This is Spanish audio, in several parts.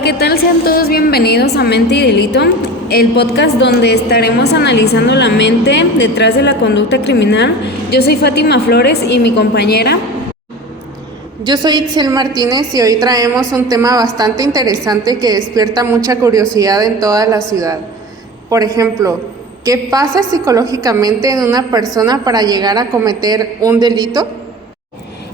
Hola, ¿qué tal? Sean todos bienvenidos a Mente y Delito, el podcast donde estaremos analizando la mente detrás de la conducta criminal. Yo soy Fátima Flores y mi compañera. Yo soy Itzel Martínez y hoy traemos un tema bastante interesante que despierta mucha curiosidad en toda la ciudad. Por ejemplo, ¿qué pasa psicológicamente en una persona para llegar a cometer un delito?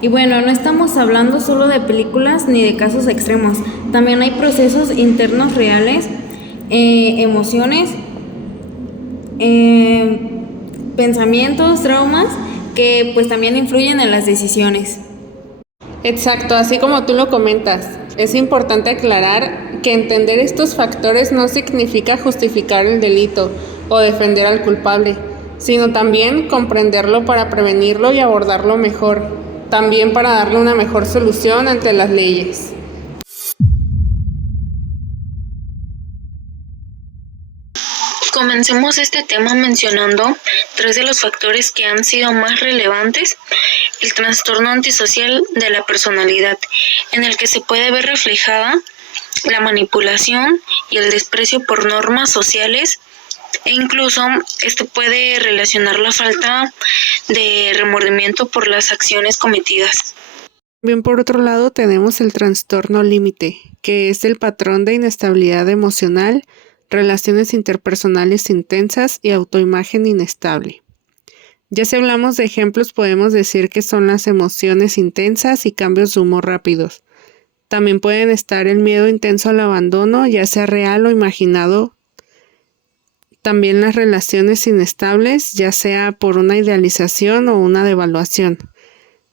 Y bueno, no estamos hablando solo de películas ni de casos extremos. También hay procesos internos reales, emociones, pensamientos, traumas que pues también influyen en las decisiones. Exacto, así como tú lo comentas, es importante aclarar que entender estos factores no significa justificar el delito o defender al culpable, sino también comprenderlo para prevenirlo y abordarlo mejor, también para darle una mejor solución ante las leyes. Comencemos este tema mencionando tres de los factores que han sido más relevantes: el trastorno antisocial de la personalidad, en el que se puede ver reflejada la manipulación y el desprecio por normas sociales, e incluso esto puede relacionar la falta de remordimiento por las acciones cometidas. Bien, por otro lado tenemos el trastorno límite, que es el patrón de inestabilidad emocional, relaciones interpersonales intensas y autoimagen inestable. Ya si hablamos de ejemplos, podemos decir que son las emociones intensas y cambios de humor rápidos. También pueden estar el miedo intenso al abandono, ya sea real o imaginado. También las relaciones inestables, ya sea por una idealización o una devaluación.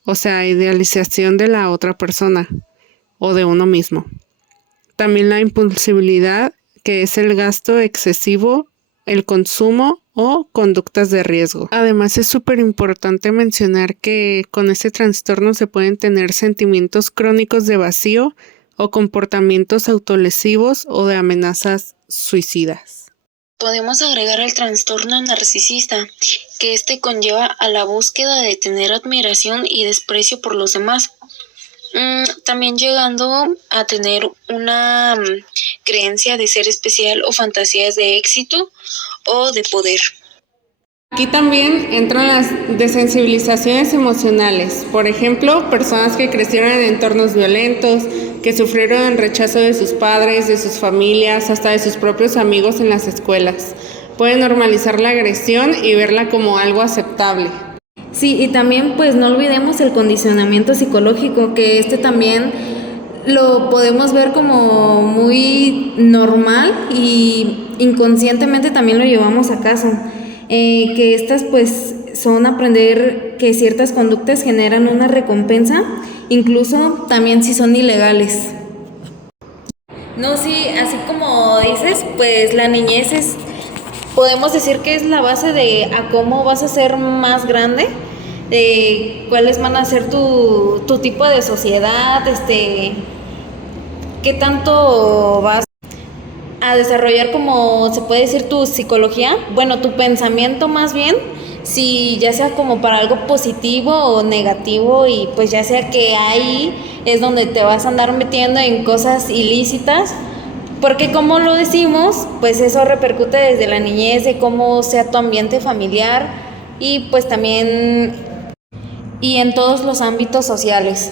O sea, idealización de la otra persona o de uno mismo. También la impulsibilidad, que es el gasto excesivo, el consumo o conductas de riesgo. Además, es súper importante mencionar que con este trastorno se pueden tener sentimientos crónicos de vacío o comportamientos autolesivos o de amenazas suicidas. Podemos agregar el trastorno narcisista, que conlleva a la búsqueda de tener admiración y desprecio por los demás, también llegando a tener una creencia de ser especial o fantasías de éxito o de poder. Aquí también entran las desensibilizaciones emocionales. Por ejemplo, personas que crecieron en entornos violentos, que sufrieron el rechazo de sus padres, de sus familias, hasta de sus propios amigos en las escuelas. Pueden normalizar la agresión y verla como algo aceptable. Sí, y también pues no olvidemos el condicionamiento psicológico, que también lo podemos ver como muy normal y inconscientemente también lo llevamos a caso. Que estas pues son aprender que ciertas conductas generan una recompensa, incluso también si son ilegales. No, sí, así como dices, pues la niñez podemos decir que es la base de a cómo vas a ser más grande, de cuáles van a ser tu tipo de sociedad, qué tanto vas a desarrollar, como se puede decir, tu psicología, bueno, tu pensamiento más bien, si ya sea como para algo positivo o negativo, y pues ya sea que ahí es donde te vas a andar metiendo en cosas ilícitas, porque como lo decimos, pues eso repercute desde la niñez, de cómo sea tu ambiente familiar y pues también y en todos los ámbitos sociales.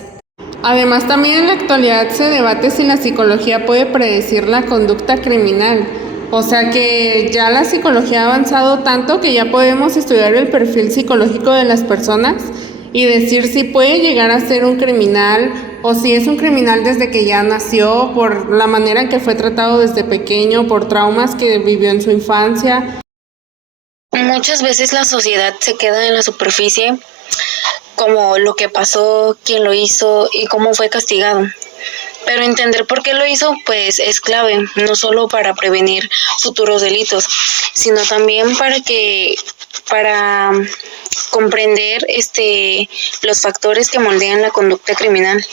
Además, también en la actualidad se debate si la psicología puede predecir la conducta criminal. O sea que ya la psicología ha avanzado tanto que ya podemos estudiar el perfil psicológico de las personas y decir si puede llegar a ser un criminal o si es un criminal desde que ya nació, por la manera en que fue tratado desde pequeño, por traumas que vivió en su infancia. Muchas veces la sociedad se queda en la superficie, como lo que pasó, quién lo hizo y cómo fue castigado. Pero entender por qué lo hizo, pues es clave, no solo para prevenir futuros delitos, sino también para comprender los factores que moldean la conducta criminal.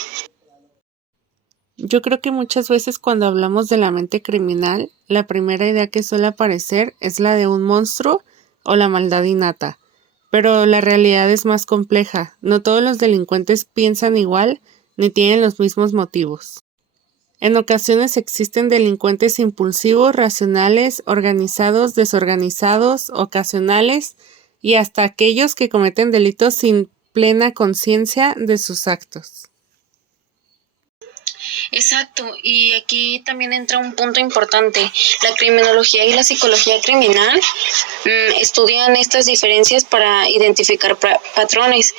Yo creo que muchas veces cuando hablamos de la mente criminal, la primera idea que suele aparecer es la de un monstruo o la maldad innata. Pero la realidad es más compleja. No todos los delincuentes piensan igual ni tienen los mismos motivos. En ocasiones existen delincuentes impulsivos, racionales, organizados, desorganizados, ocasionales y hasta aquellos que cometen delitos sin plena conciencia de sus actos. Exacto, y aquí también entra un punto importante. La criminología y la psicología criminal estudian estas diferencias para identificar patrones.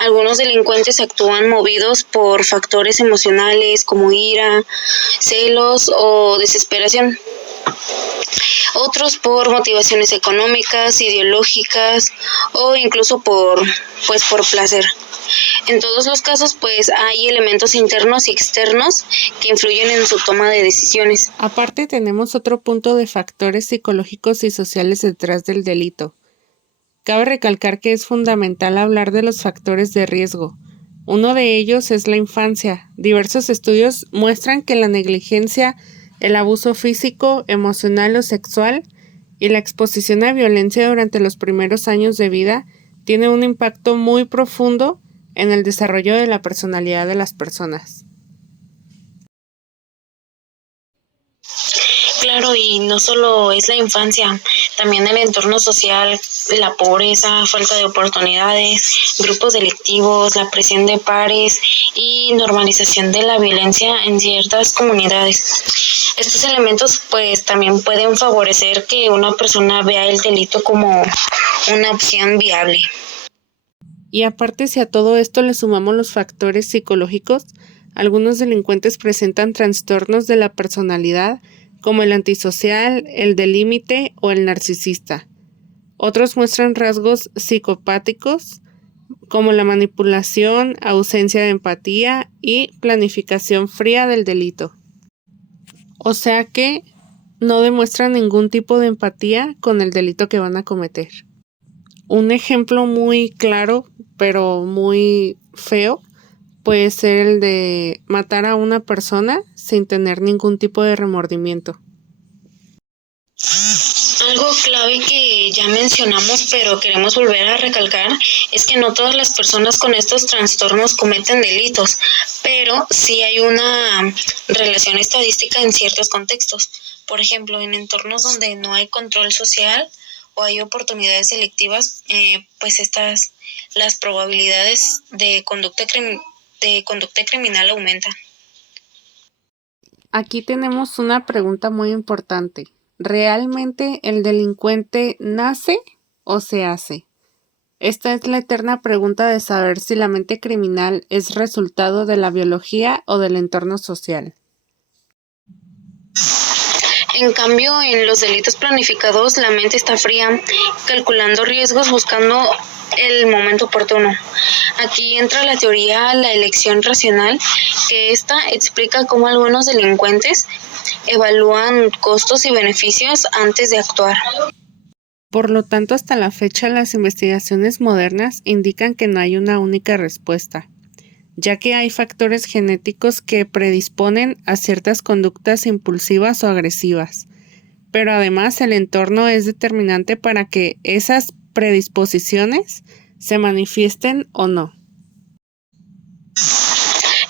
Algunos delincuentes actúan movidos por factores emocionales como ira, celos o desesperación. Otros por motivaciones económicas, ideológicas o incluso por placer. En todos los casos, pues hay elementos internos y externos que influyen en su toma de decisiones. Aparte, tenemos otro punto de factores psicológicos y sociales detrás del delito. Cabe recalcar que es fundamental hablar de los factores de riesgo. Uno de ellos es la infancia. Diversos estudios muestran que la negligencia, el abuso físico, emocional o sexual y la exposición a violencia durante los primeros años de vida tiene un impacto muy profundo en el desarrollo de la personalidad de las personas. Claro, y no solo es la infancia, también el entorno social, la pobreza, falta de oportunidades, grupos delictivos, la presión de pares y normalización de la violencia en ciertas comunidades. Estos elementos pues también pueden favorecer que una persona vea el delito como una opción viable. Y aparte, si a todo esto le sumamos los factores psicológicos, algunos delincuentes presentan trastornos de la personalidad, como el antisocial, el del límite o el narcisista. Otros muestran rasgos psicopáticos, como la manipulación, ausencia de empatía y planificación fría del delito. O sea que no demuestran ningún tipo de empatía con el delito que van a cometer. Un ejemplo muy claro, pero muy feo, puede ser el de matar a una persona sin tener ningún tipo de remordimiento. Algo clave que ya mencionamos, pero queremos volver a recalcar, es que no todas las personas con estos trastornos cometen delitos, pero sí hay una relación estadística en ciertos contextos. Por ejemplo, en entornos donde no hay control social o hay oportunidades selectivas, las probabilidades de conducta criminal aumentan. Aquí tenemos una pregunta muy importante. ¿Realmente el delincuente nace o se hace? Esta es la eterna pregunta de saber si la mente criminal es resultado de la biología o del entorno social. En cambio, en los delitos planificados, la mente está fría, calculando riesgos, buscando el momento oportuno. Aquí entra la teoría la elección racional, que esta explica cómo algunos delincuentes evalúan costos y beneficios antes de actuar. Por lo tanto, hasta la fecha, las investigaciones modernas indican que no hay una única respuesta, ya que hay factores genéticos que predisponen a ciertas conductas impulsivas o agresivas, pero además el entorno es determinante para que esas predisposiciones se manifiesten o no.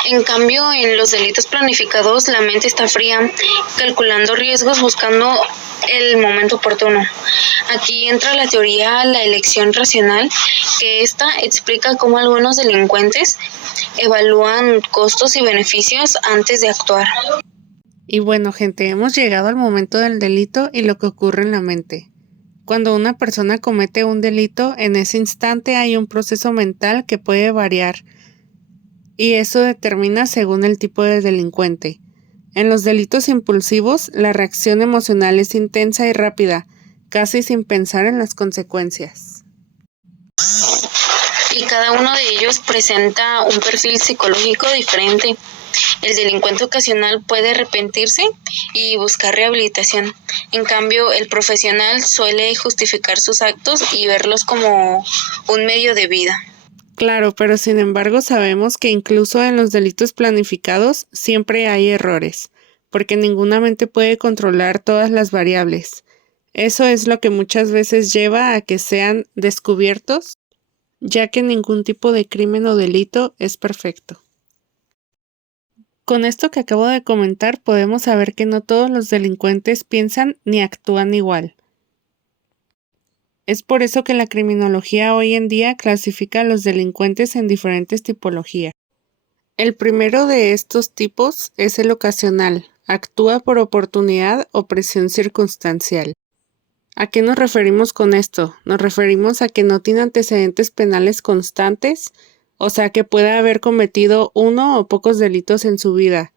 En cambio, en los delitos planificados, la mente está fría, calculando riesgos, buscando el momento oportuno. Aquí entra la teoría la elección racional, que esta explica cómo algunos delincuentes evalúan costos y beneficios antes de actuar. Y bueno, gente, hemos llegado al momento del delito y lo que ocurre en la mente. Cuando una persona comete un delito, en ese instante hay un proceso mental que puede variar, y eso determina según el tipo de delincuente. En los delitos impulsivos, la reacción emocional es intensa y rápida, casi sin pensar en las consecuencias. Y cada uno de ellos presenta un perfil psicológico diferente. El delincuente ocasional puede arrepentirse y buscar rehabilitación. En cambio, el profesional suele justificar sus actos y verlos como un medio de vida. Claro, pero sin embargo sabemos que incluso en los delitos planificados siempre hay errores, porque ninguna mente puede controlar todas las variables. Eso es lo que muchas veces lleva a que sean descubiertos, ya que ningún tipo de crimen o delito es perfecto. Con esto que acabo de comentar, podemos saber que no todos los delincuentes piensan ni actúan igual. Es por eso que la criminología hoy en día clasifica a los delincuentes en diferentes tipologías. El primero de estos tipos es el ocasional. Actúa por oportunidad o presión circunstancial. ¿A qué nos referimos con esto? Nos referimos a que no tiene antecedentes penales constantes, o sea que puede haber cometido uno o pocos delitos en su vida.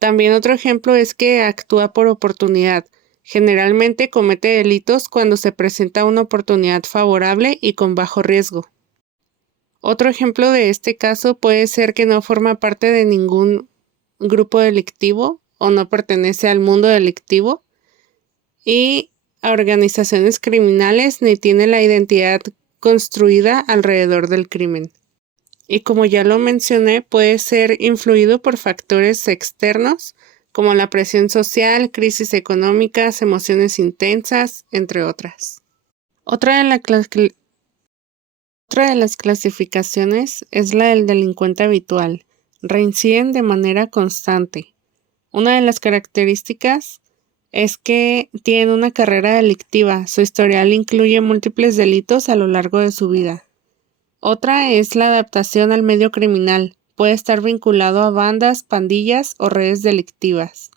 También otro ejemplo es que actúa por oportunidad. Generalmente comete delitos cuando se presenta una oportunidad favorable y con bajo riesgo. Otro ejemplo de este caso puede ser que no forma parte de ningún grupo delictivo o no pertenece al mundo delictivo y a organizaciones criminales ni tiene la identidad construida alrededor del crimen. Y como ya lo mencioné, puede ser influido por factores externos como la presión social, crisis económicas, emociones intensas, entre otras. Otra de las clasificaciones es la del delincuente habitual. Reinciden de manera constante. Una de las características es que tienen una carrera delictiva. Su historial incluye múltiples delitos a lo largo de su vida. Otra es la adaptación al medio criminal. Puede estar vinculado a bandas, pandillas o redes delictivas.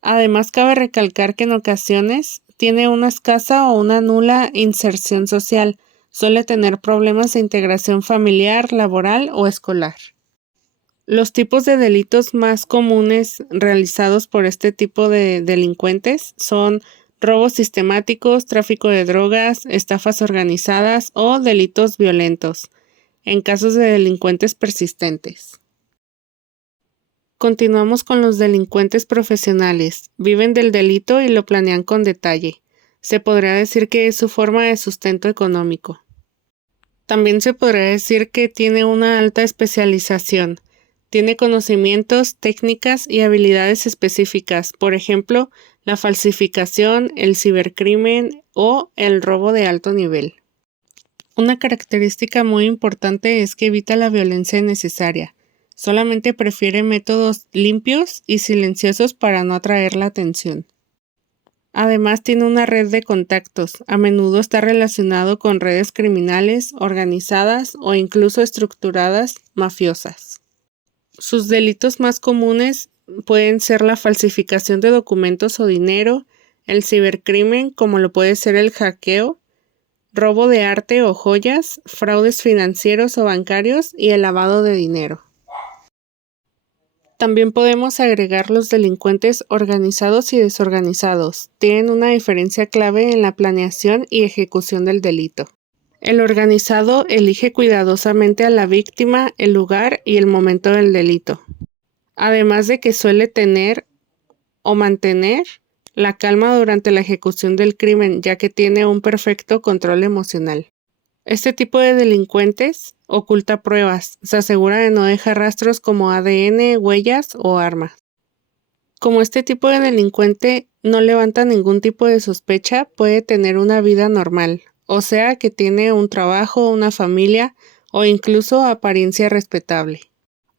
Además, cabe recalcar que en ocasiones tiene una escasa o una nula inserción social. Suele tener problemas de integración familiar, laboral o escolar. Los tipos de delitos más comunes realizados por este tipo de delincuentes son robos sistemáticos, tráfico de drogas, estafas organizadas o delitos violentos, en casos de delincuentes persistentes. Continuamos con los delincuentes profesionales. Viven del delito y lo planean con detalle. Se podría decir que es su forma de sustento económico. También se podría decir que tiene una alta especialización. Tiene conocimientos, técnicas y habilidades específicas, por ejemplo, la falsificación, el cibercrimen o el robo de alto nivel. Una característica muy importante es que evita la violencia innecesaria. Solamente prefiere métodos limpios y silenciosos para no atraer la atención. Además, tiene una red de contactos. A menudo está relacionado con redes criminales, organizadas o incluso estructuradas mafiosas. Sus delitos más comunes pueden ser la falsificación de documentos o dinero, el cibercrimen, como lo puede ser el hackeo, robo de arte o joyas, fraudes financieros o bancarios y el lavado de dinero. También podemos agregar los delincuentes organizados y desorganizados. Tienen una diferencia clave en la planeación y ejecución del delito. El organizado elige cuidadosamente a la víctima, el lugar y el momento del delito. Además de que suele tener o mantener la calma durante la ejecución del crimen, ya que tiene un perfecto control emocional. Este tipo de delincuentes oculta pruebas, se asegura de no dejar rastros como ADN, huellas o armas. Como este tipo de delincuente no levanta ningún tipo de sospecha, puede tener una vida normal, o sea que tiene un trabajo, una familia o incluso apariencia respetable.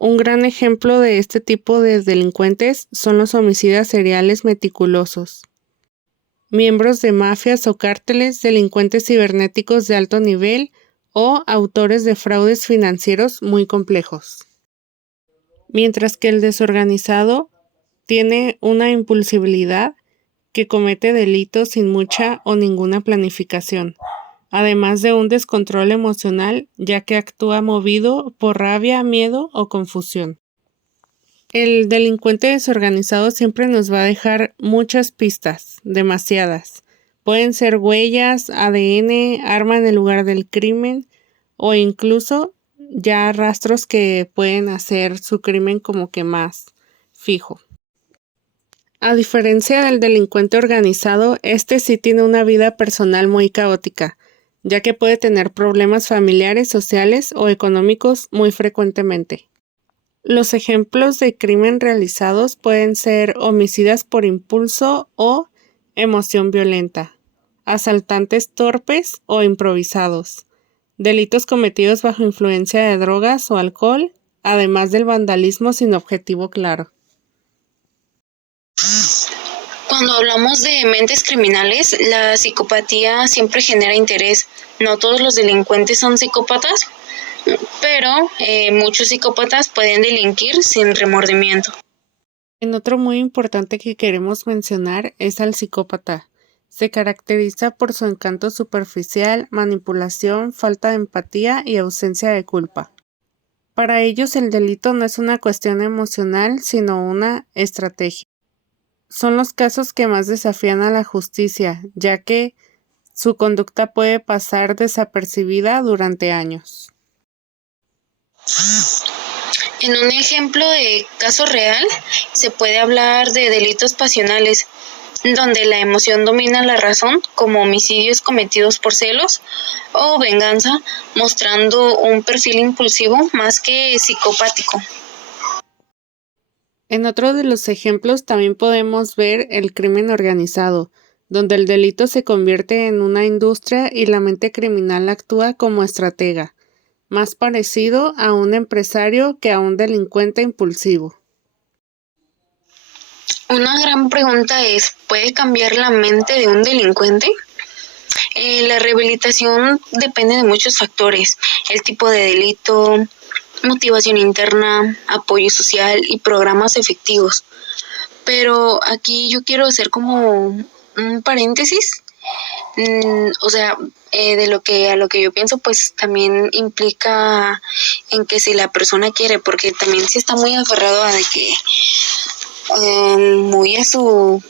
Un gran ejemplo de este tipo de delincuentes son los homicidas seriales meticulosos. Miembros de mafias o cárteles, delincuentes cibernéticos de alto nivel o autores de fraudes financieros muy complejos. Mientras que el desorganizado tiene una impulsibilidad que comete delitos sin mucha o ninguna planificación, además de un descontrol emocional, ya que actúa movido por rabia, miedo o confusión. El delincuente desorganizado siempre nos va a dejar muchas pistas, demasiadas. Pueden ser huellas, ADN, arma en el lugar del crimen o incluso ya rastros que pueden hacer su crimen como que más fijo. A diferencia del delincuente organizado, este sí tiene una vida personal muy caótica, ya que puede tener problemas familiares, sociales o económicos muy frecuentemente. Los ejemplos de crimen realizados pueden ser homicidas por impulso o emoción violenta, asaltantes torpes o improvisados, delitos cometidos bajo influencia de drogas o alcohol además del vandalismo sin objetivo claro. Cuando hablamos de mentes criminales, la psicopatía siempre genera interés. No todos los delincuentes son psicópatas, pero muchos psicópatas pueden delinquir sin remordimiento. En otro muy importante que queremos mencionar es al psicópata. Se caracteriza por su encanto superficial, manipulación, falta de empatía y ausencia de culpa. Para ellos el delito no es una cuestión emocional, sino una estrategia. Son los casos que más desafían a la justicia, ya que su conducta puede pasar desapercibida durante años. En un ejemplo de caso real, se puede hablar de delitos pasionales, donde la emoción domina la razón, como homicidios cometidos por celos o venganza, mostrando un perfil impulsivo más que psicopático. En otro de los ejemplos también podemos ver el crimen organizado, donde el delito se convierte en una industria y la mente criminal actúa como estratega, más parecido a un empresario que a un delincuente impulsivo. Una gran pregunta es, ¿puede cambiar la mente de un delincuente? La rehabilitación depende de muchos factores, el tipo de delito, motivación interna, apoyo social y programas efectivos. Pero aquí yo quiero hacer como un paréntesis, de a lo que yo pienso, pues también implica en que si la persona quiere, porque también si está muy aferrado a de que muy a su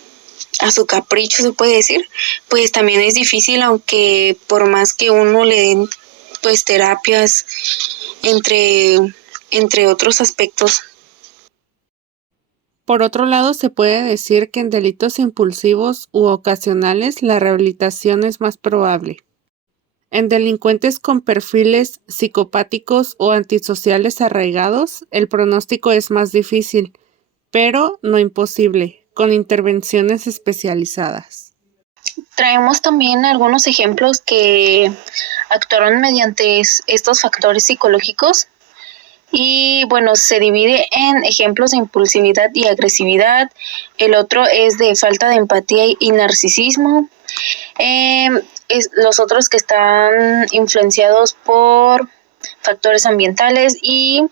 capricho, se puede decir, pues también es difícil, aunque por más que uno le den pues terapias entre otros aspectos. Por otro lado, se puede decir que en delitos impulsivos u ocasionales la rehabilitación es más probable. En delincuentes con perfiles psicopáticos o antisociales arraigados, el pronóstico es más difícil, pero no imposible, con intervenciones especializadas. Traemos también algunos ejemplos que actuaron mediante estos factores psicológicos. Y bueno, se divide en ejemplos de impulsividad y agresividad. El otro es de falta de empatía y narcisismo. Los otros que están influenciados por factores ambientales y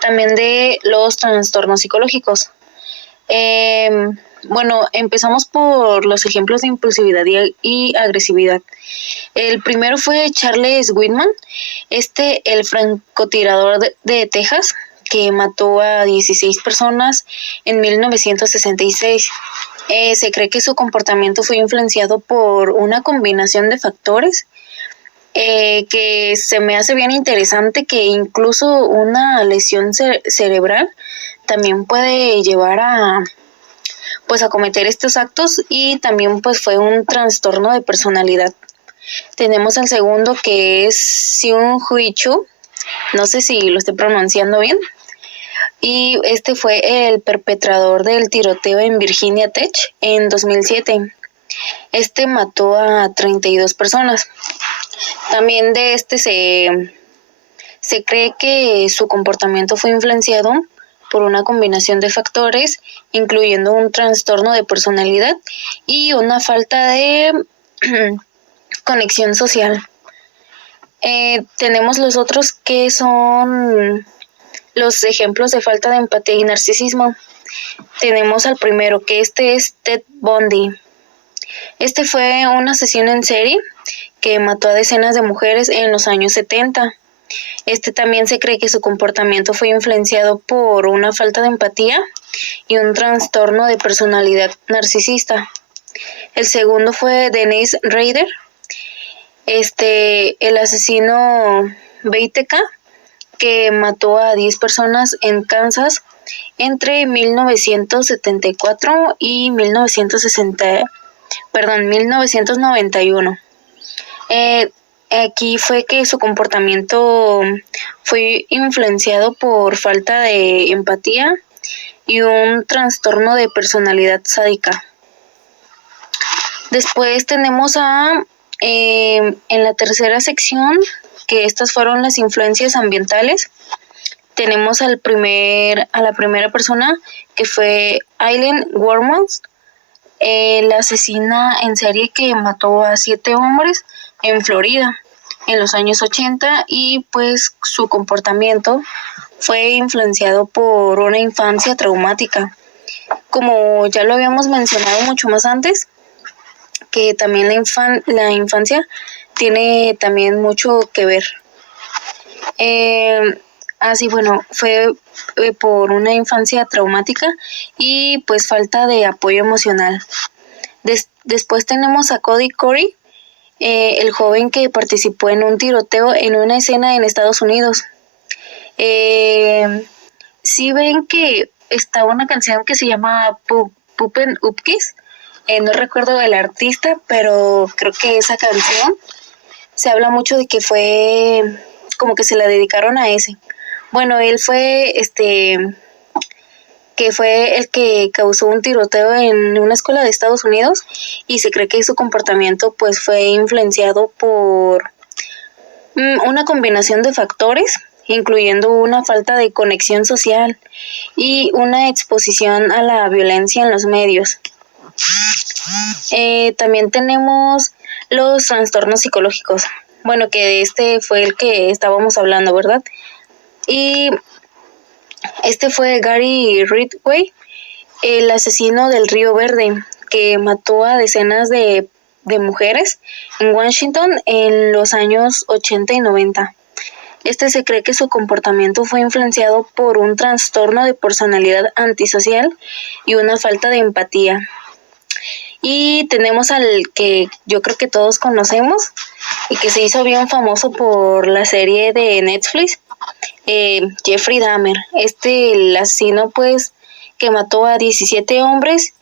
también de los trastornos psicológicos. Bueno, empezamos por los ejemplos de impulsividad y agresividad. El primero fue Charles Whitman, el francotirador de Texas, que mató a 16 personas en 1966. Se cree que su comportamiento fue influenciado por una combinación de factores que se me hace bien interesante, que incluso una lesión cerebral también puede llevar a cometer estos actos, y también pues fue un trastorno de personalidad. Tenemos al segundo, que es Seung-Hui Cho, no sé si lo estoy pronunciando bien, y este fue el perpetrador del tiroteo en Virginia Tech en 2007. Mató a 32 personas. También de se cree que su comportamiento fue influenciado por una combinación de factores, incluyendo un trastorno de personalidad y una falta de conexión social. Tenemos los otros, que son los ejemplos de falta de empatía y narcisismo. Tenemos al primero, que es Ted Bundy. Fue un asesino en serie que mató a decenas de mujeres en los años 70. También se cree que su comportamiento fue influenciado por una falta de empatía y un trastorno de personalidad narcisista. El segundo fue Dennis Rader, el asesino BTK, que mató a 10 personas en Kansas entre 1974 y 1991. Aquí fue que su comportamiento fue influenciado por falta de empatía y un trastorno de personalidad sádica. Después tenemos en la tercera sección, que estas fueron las influencias ambientales. tenemos a la primera persona, que fue Aileen Wuornos, la asesina en serie que mató a 7 hombres en Florida en los años 80, y pues su comportamiento fue influenciado por una infancia traumática. Como ya lo habíamos mencionado mucho más antes, que también la infancia tiene también mucho que ver. Fue por una infancia traumática y pues falta de apoyo emocional. Después tenemos a Cody Corey, el joven que participó en un tiroteo en una escena en Estados Unidos. Sí ven que está una canción que se llama Pupen Upkis. No recuerdo el artista, pero creo que esa canción se habla mucho de que fue como que se la dedicaron a ese. Bueno, él fue que fue el que causó un tiroteo en una escuela de Estados Unidos, y se cree que su comportamiento pues fue influenciado por una combinación de factores, incluyendo una falta de conexión social y una exposición a la violencia en los medios. También tenemos los trastornos psicológicos. Bueno, que este fue el que estábamos hablando, ¿verdad? Y este fue Gary Ridgway, el asesino del Río Verde, que mató a decenas de mujeres en Washington en los años 80 y 90. Se cree que su comportamiento fue influenciado por un trastorno de personalidad antisocial y una falta de empatía. Y tenemos al que yo creo que todos conocemos y que se hizo bien famoso por la serie de Netflix, Jeffrey Dahmer. El asesino pues que mató a 17 hombres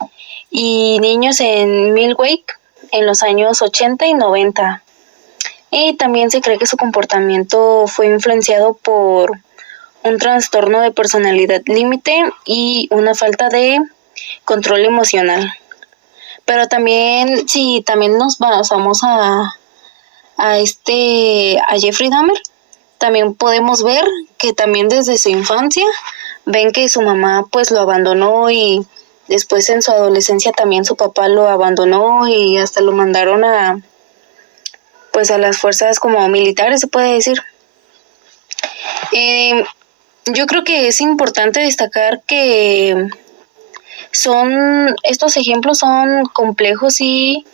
y niños en Milwaukee en los años 80 y 90. Y también se cree que su comportamiento fue influenciado por un trastorno de personalidad límite y una falta de control emocional. Pero también, si también nos basamos a Jeffrey Dahmer, también podemos ver que también desde su infancia ven que su mamá pues lo abandonó, y después en su adolescencia también su papá lo abandonó y hasta lo mandaron a las fuerzas como militares, se puede decir. Yo creo que es importante destacar que estos ejemplos son complejos y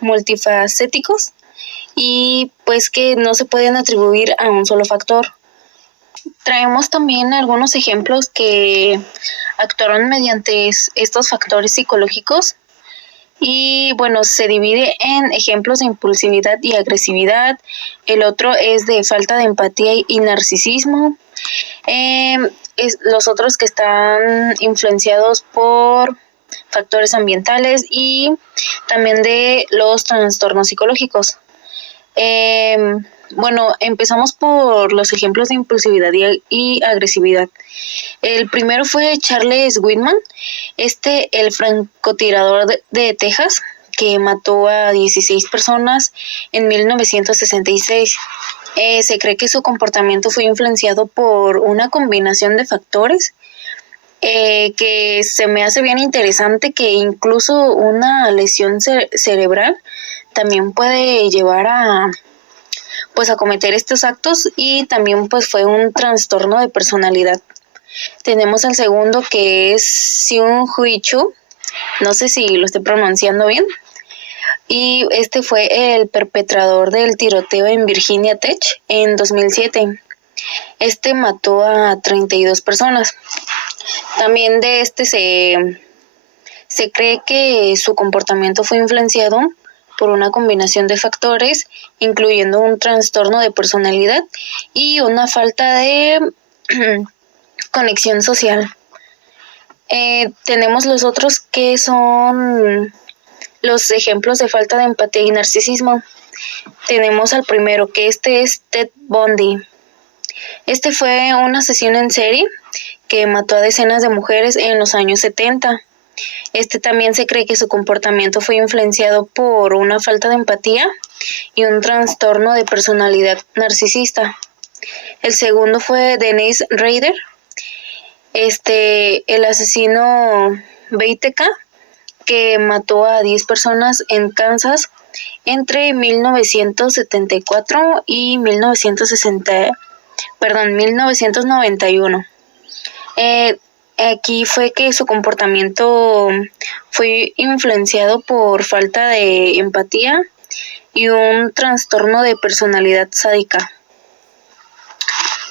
multifacéticos, y pues que no se pueden atribuir a un solo factor. Traemos también algunos ejemplos que actuaron mediante estos factores psicológicos, y bueno, se divide en ejemplos de impulsividad y agresividad. El otro es de falta de empatía y narcisismo. Los otros que están influenciados por factores ambientales y también de los trastornos psicológicos. Empezamos por los ejemplos de impulsividad y agresividad. El primero fue Charles Whitman, el francotirador de Texas, que mató a 16 personas en 1966. Se cree que su comportamiento fue influenciado por una combinación de factores que se me hace bien interesante, que incluso una lesión cerebral también puede llevar a cometer estos actos, y también pues fue un trastorno de personalidad. Tenemos al segundo, que es Seung-Hui Cho, no sé si lo estoy pronunciando bien, y fue el perpetrador del tiroteo en Virginia Tech en 2007. Mató a 32 personas. También de se cree que su comportamiento fue influenciado por una combinación de factores, incluyendo un trastorno de personalidad y una falta de conexión social. Tenemos los otros, que son los ejemplos de falta de empatía y narcisismo. Tenemos al primero, que es Ted Bundy. Fue un asesino en serie que mató a decenas de mujeres en los años 70. También se cree que su comportamiento fue influenciado por una falta de empatía y un trastorno de personalidad narcisista. El segundo fue Dennis Rader, el asesino BTK, que mató a 10 personas en Kansas entre 1974 y 1991. Aquí fue que su comportamiento fue influenciado por falta de empatía y un trastorno de personalidad sádica.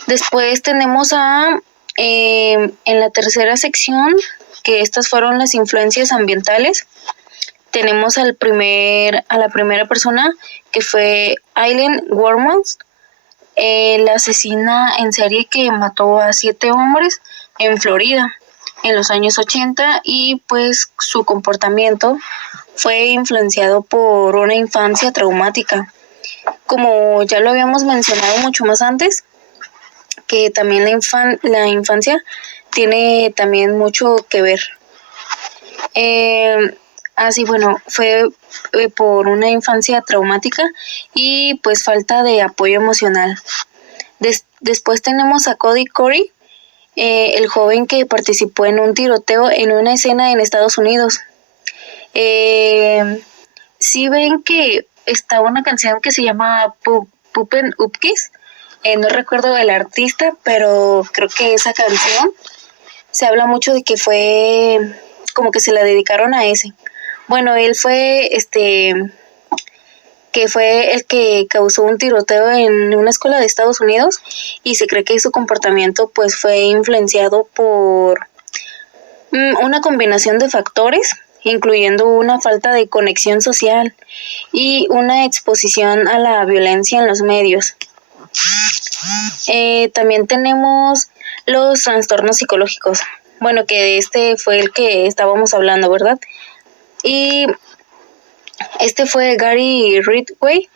Después tenemos en la tercera sección, que estas fueron las influencias ambientales, tenemos a la primera persona, que fue Aileen Wuornos, la asesina en serie que mató a 7 hombres en Florida en los años 80, y pues su comportamiento fue influenciado por una infancia traumática. Como ya lo habíamos mencionado mucho más antes, que también la infancia tiene también mucho que ver. Fue por una infancia traumática y pues falta de apoyo emocional. Después tenemos a Cody Corey, el joven que participó en un tiroteo en una escena en Estados Unidos. Sí ven que está una canción que se llama Pupen Upkis. No recuerdo el artista, pero creo que esa canción se habla mucho de que fue como que se la dedicaron a ese. Bueno, él fue que fue el que causó un tiroteo en una escuela de Estados Unidos, y se cree que su comportamiento pues fue influenciado por una combinación de factores, incluyendo una falta de conexión social y una exposición a la violencia en los medios. También tenemos los trastornos psicológicos. Bueno, que fue el que estábamos hablando, ¿verdad? Y fue Gary Ridgway,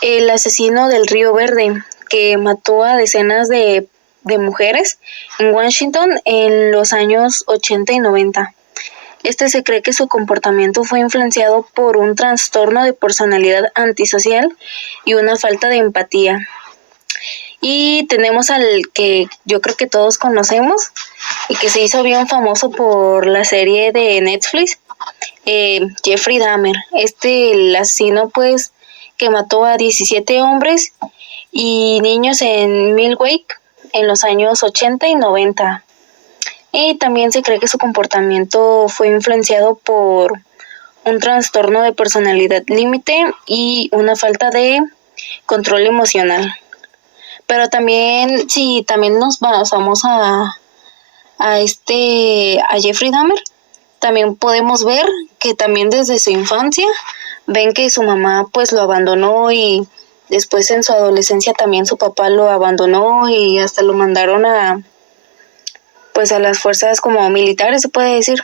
el asesino del Río Verde, que mató a decenas de mujeres en Washington en los años 80 y 90. Se cree que su comportamiento fue influenciado por un trastorno de personalidad antisocial y una falta de empatía. Y tenemos al que yo creo que todos conocemos y que se hizo bien famoso por la serie de Netflix, Jeffrey Dahmer, el asesino pues que mató a 17 hombres y niños en Milwaukee en los años 80 y 90. Y también se cree que su comportamiento fue influenciado por un trastorno de personalidad límite y una falta de control emocional. Pero también, si también nos basamos a Jeffrey Dahmer, también podemos ver que también desde su infancia ven que su mamá pues lo abandonó, y después en su adolescencia también su papá lo abandonó y hasta lo mandaron a las fuerzas como militares, se puede decir.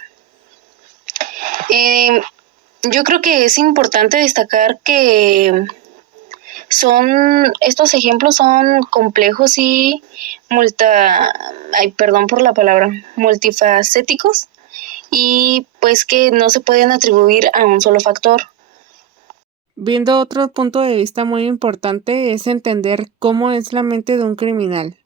Yo creo que es importante destacar que estos ejemplos son complejos y multifacéticos, y pues que no se pueden atribuir a un solo factor. Viendo otro punto de vista muy importante es entender cómo es la mente de un criminal.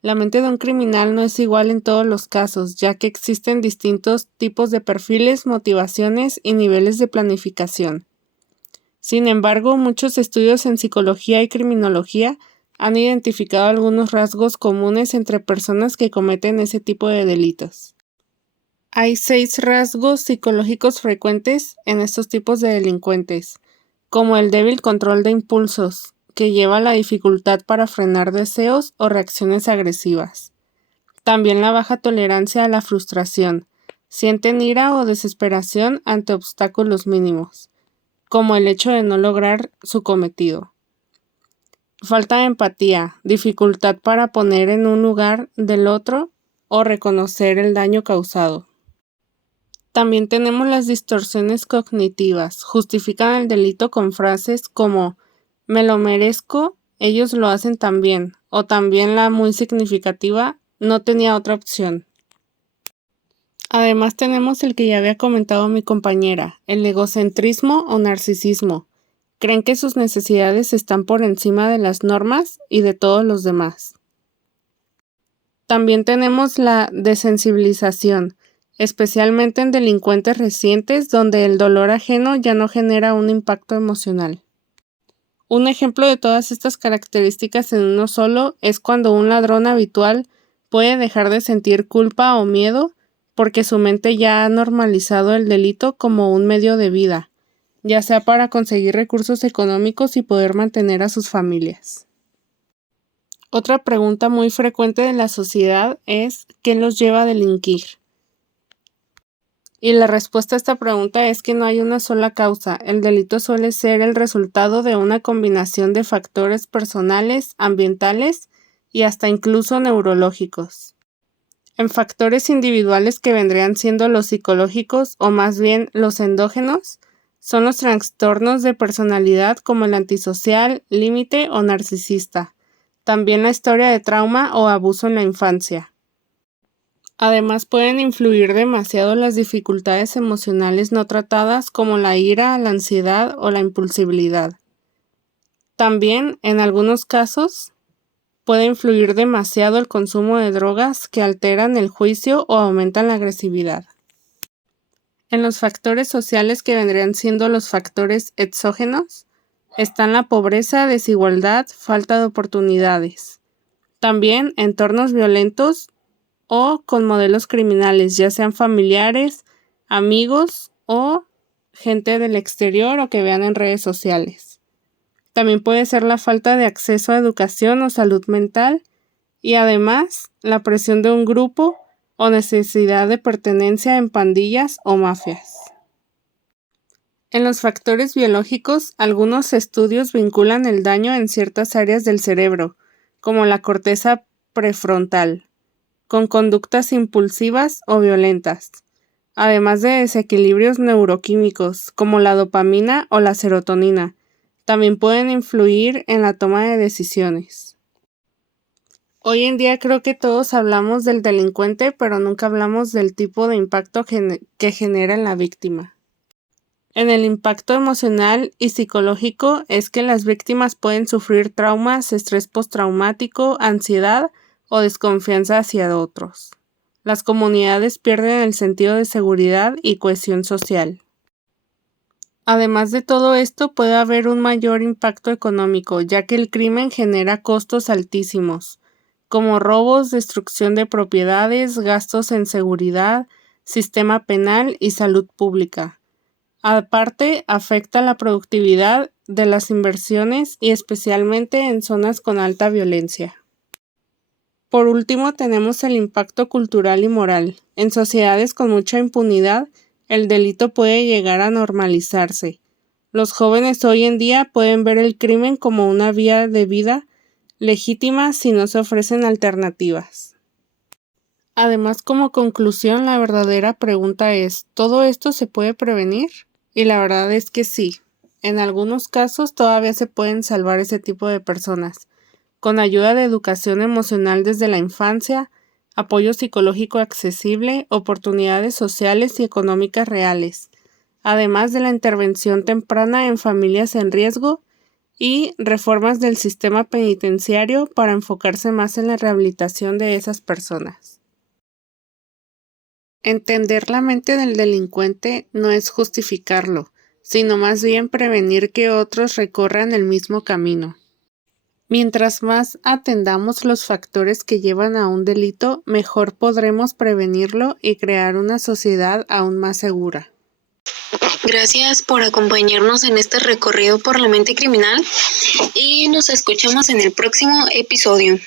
La mente de un criminal no es igual en todos los casos, ya que existen distintos tipos de perfiles, motivaciones y niveles de planificación. Sin embargo, muchos estudios en psicología y criminología han identificado algunos rasgos comunes entre personas que cometen ese tipo de delitos. Hay 6 rasgos psicológicos frecuentes en estos tipos de delincuentes, como el débil control de impulsos, que lleva a la dificultad para frenar deseos o reacciones agresivas. También la baja tolerancia a la frustración, sienten ira o desesperación ante obstáculos mínimos, como el hecho de no lograr su cometido. Falta de empatía, dificultad para poner en un lugar del otro o reconocer el daño causado. También tenemos las distorsiones cognitivas, justifican el delito con frases como "me lo merezco, ellos lo hacen también", o también la muy significativa "no tenía otra opción". Además tenemos el que ya había comentado mi compañera, el egocentrismo o narcisismo, Creen que sus necesidades están por encima de las normas y de todos los demás. También tenemos la desensibilización, especialmente en delincuentes recientes donde el dolor ajeno ya no genera un impacto emocional. Un ejemplo de todas estas características en uno solo es cuando un ladrón habitual puede dejar de sentir culpa o miedo porque su mente ya ha normalizado el delito como un medio de vida, ya sea para conseguir recursos económicos y poder mantener a sus familias. Otra pregunta muy frecuente de la sociedad es ¿qué los lleva a delinquir? Y la respuesta a esta pregunta es que no hay una sola causa. El delito suele ser el resultado de una combinación de factores personales, ambientales y hasta incluso neurológicos. En factores individuales que vendrían siendo los psicológicos o más bien los endógenos, son los trastornos de personalidad como el antisocial, límite o narcisista. También la historia de trauma o abuso en la infancia. Además pueden influir demasiado las dificultades emocionales no tratadas como la ira, la ansiedad o la impulsibilidad. También, en algunos casos, puede influir demasiado el consumo de drogas que alteran el juicio o aumentan la agresividad. En los factores sociales que vendrían siendo los factores exógenos, están la pobreza, desigualdad, falta de oportunidades. También entornos violentos o con modelos criminales, ya sean familiares, amigos o gente del exterior o que vean en redes sociales. También puede ser la falta de acceso a educación o salud mental y además la presión de un grupo o necesidad de pertenencia en pandillas o mafias. En los factores biológicos, algunos estudios vinculan el daño en ciertas áreas del cerebro, como la corteza prefrontal, con conductas impulsivas o violentas, además de desequilibrios neuroquímicos como la dopamina o la serotonina. También pueden influir en la toma de decisiones. Hoy en día creo que todos hablamos del delincuente, pero nunca hablamos del tipo de impacto que genera en la víctima. En el impacto emocional y psicológico es que las víctimas pueden sufrir traumas, estrés postraumático, ansiedad o desconfianza hacia otros. Las comunidades pierden el sentido de seguridad y cohesión social. Además de todo esto, puede haber un mayor impacto económico, ya que el crimen genera costos altísimos, como robos, destrucción de propiedades, gastos en seguridad, sistema penal y salud pública. Aparte, afecta la productividad de las inversiones y especialmente en zonas con alta violencia. Por último, tenemos el impacto cultural y moral. En sociedades con mucha impunidad, el delito puede llegar a normalizarse. Los jóvenes hoy en día pueden ver el crimen como una vía de vida legítima si no se ofrecen alternativas. Además, como conclusión, la verdadera pregunta es, ¿todo esto se puede prevenir? Y la verdad es que sí. En algunos casos todavía se pueden salvar ese tipo de personas, con ayuda de educación emocional desde la infancia, apoyo psicológico accesible, oportunidades sociales y económicas reales, además de la intervención temprana en familias en riesgo y reformas del sistema penitenciario para enfocarse más en la rehabilitación de esas personas. Entender la mente del delincuente no es justificarlo, sino más bien prevenir que otros recorran el mismo camino. Mientras más atendamos los factores que llevan a un delito, mejor podremos prevenirlo y crear una sociedad aún más segura. Gracias por acompañarnos en este recorrido por la mente criminal y nos escuchamos en el próximo episodio.